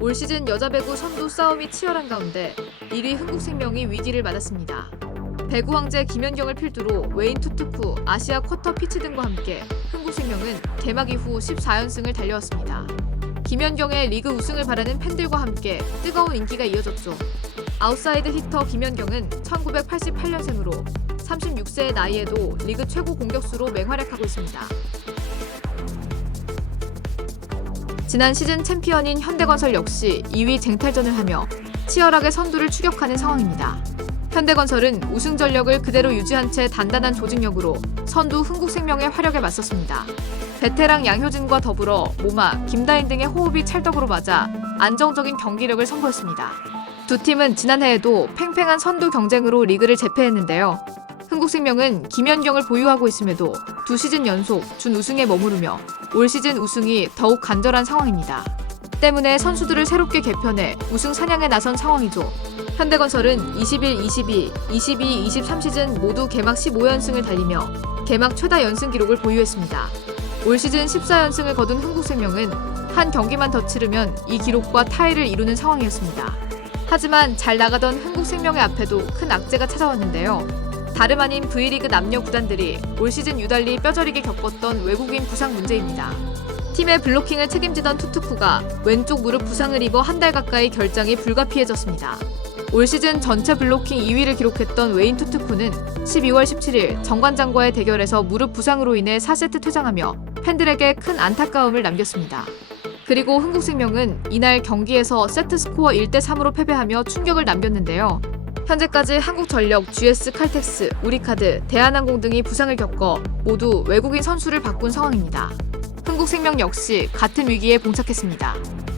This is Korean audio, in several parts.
올 시즌 여자 배구 선두 싸움이 치열한 가운데 1위 흥국생명이 위기를 맞았습니다. 배구 황제 김연경을 필두로 웨인 투투쿠, 아시아 쿼터 피치 등과 함께 흥국생명은 개막 이후 14연승을 달려왔습니다. 김연경의 리그 우승을 바라는 팬들과 함께 뜨거운 인기가 이어졌죠. 아웃사이드 히터 김연경은 1988년생으로 36세의 나이에도 리그 최고 공격수로 맹활약하고 있습니다. 지난 시즌 챔피언인 현대건설 역시 2위 쟁탈전을 하며 치열하게 선두를 추격하는 상황입니다. 현대건설은 우승 전력을 그대로 유지한 채 단단한 조직력으로 선두 흥국생명의 화력에 맞섰습니다. 베테랑 양효진과 더불어 모마, 김다인 등의 호흡이 찰떡으로 맞아 안정적인 경기력을 선보였습니다. 두 팀은 지난해에도 팽팽한 선두 경쟁으로 리그를 제패했는데요. 흥국생명은 김연경을 보유하고 있음에도 2시즌 연속 준우승에 머무르며 올 시즌 우승이 더욱 간절한 상황입니다. 때문에 선수들을 새롭게 개편해 우승 사냥에 나선 상황이죠. 현대건설은 21-22, 22-23 시즌 모두 개막 15연승을 달리며 개막 최다 연승 기록을 보유했습니다. 올 시즌 14연승을 거둔 흥국생명은 한 경기만 더 치르면 이 기록과 타이를 이루는 상황이었습니다. 하지만 잘 나가던 흥국생명의 앞에도 큰 악재가 찾아왔는데요. 다름 아닌 V리그 남녀 구단들이 올 시즌 유달리 뼈저리게 겪었던 외국인 부상 문제입니다. 팀의 블로킹을 책임지던 투투쿠가 왼쪽 무릎 부상을 입어 한 달 가까이 결장이 불가피해졌습니다. 올 시즌 전체 블로킹 2위를 기록했던 웨인 투투쿠는 12월 17일 정관장과의 대결에서 무릎 부상으로 인해 4세트 퇴장하며 팬들에게 큰 안타까움을 남겼습니다. 그리고 흥국생명은 이날 경기에서 세트스코어 1대3으로 패배하며 충격을 남겼는데요. 현재까지 한국전력, GS 칼텍스, 우리카드, 대한항공 등이 부상을 겪어 모두 외국인 선수를 바꾼 상황입니다. 흥국생명 역시 같은 위기에 봉착했습니다.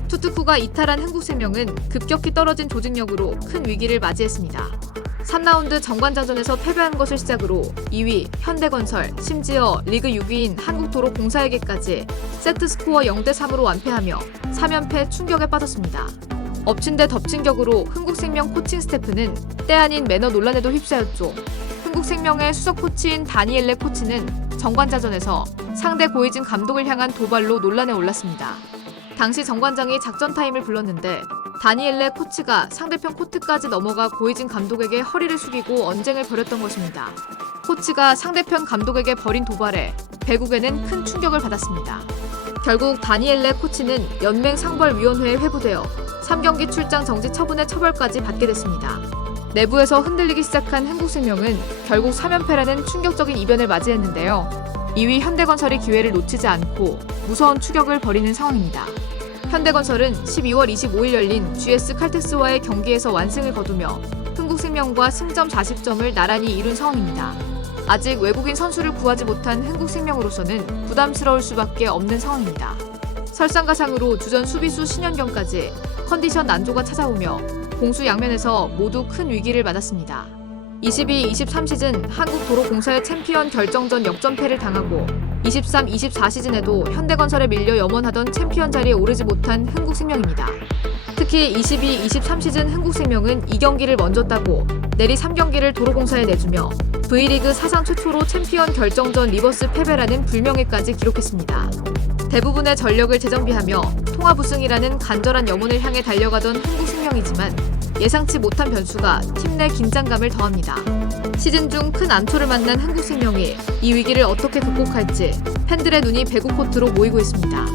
투투쿠가 이탈한 흥국생명은 급격히 떨어진 조직력으로 큰 위기를 맞이했습니다. 3라운드 정관장전에서 패배한 것을 시작으로 2위 현대건설, 심지어 리그 6위인 한국도로공사에게까지 세트스코어 0대3으로 완패하며 3연패 충격에 빠졌습니다. 엎친 데 덮친 격으로 흥국생명 코칭 스태프는 때 아닌 매너 논란에도 휩싸였죠. 흥국생명의 수석 코치인 다니엘레 코치는 정관자전에서 상대 고이진 감독을 향한 도발로 논란에 올랐습니다. 당시 정관장이 작전 타임을 불렀는데 다니엘레 코치가 상대편 코트까지 넘어가 고이진 감독에게 허리를 숙이고 언쟁을 벌였던 것입니다. 코치가 상대편 감독에게 벌인 도발에 배국에는 큰 충격을 받았습니다. 결국 다니엘레 코치는 연맹 상벌위원회에 회부되어 3경기 출장 정지 처분의 처벌까지 받게 됐습니다. 내부에서 흔들리기 시작한 흥국생명은 결국 3연패라는 충격적인 이변을 맞이했는데요. 2위 현대건설이 기회를 놓치지 않고 무서운 추격을 벌이는 상황입니다. 현대건설은 12월 25일 열린 GS 칼텍스와의 경기에서 완승을 거두며 흥국생명과 승점 40점을 나란히 이룬 상황입니다. 아직 외국인 선수를 구하지 못한 흥국생명으로서는 부담스러울 수밖에 없는 상황입니다. 설상가상으로 주전 수비수 신현경까지 컨디션 난조가 찾아오며 공수 양면에서 모두 큰 위기를 맞았습니다. 22-23 시즌 한국도로공사의 챔피언 결정전 역전패를 당하고 23-24 시즌에도 현대건설에 밀려 염원하던 챔피언 자리에 오르지 못한 흥국생명입니다. 특히 22-23 시즌 흥국생명은 2경기를 먼저 따고 내리 3경기를 도로공사에 내주며 V리그 사상 최초로 챔피언 결정전 리버스 패배라는 불명예까지 기록했습니다. 대부분의 전력을 재정비하며 통합 우승이라는 간절한 염원을 향해 달려가던 흥국생명이지만 예상치 못한 변수가 팀 내 긴장감을 더합니다. 시즌 중 큰 암초를 만난 흥국생명이 이 위기를 어떻게 극복할지 팬들의 눈이 배구 코트로 모이고 있습니다.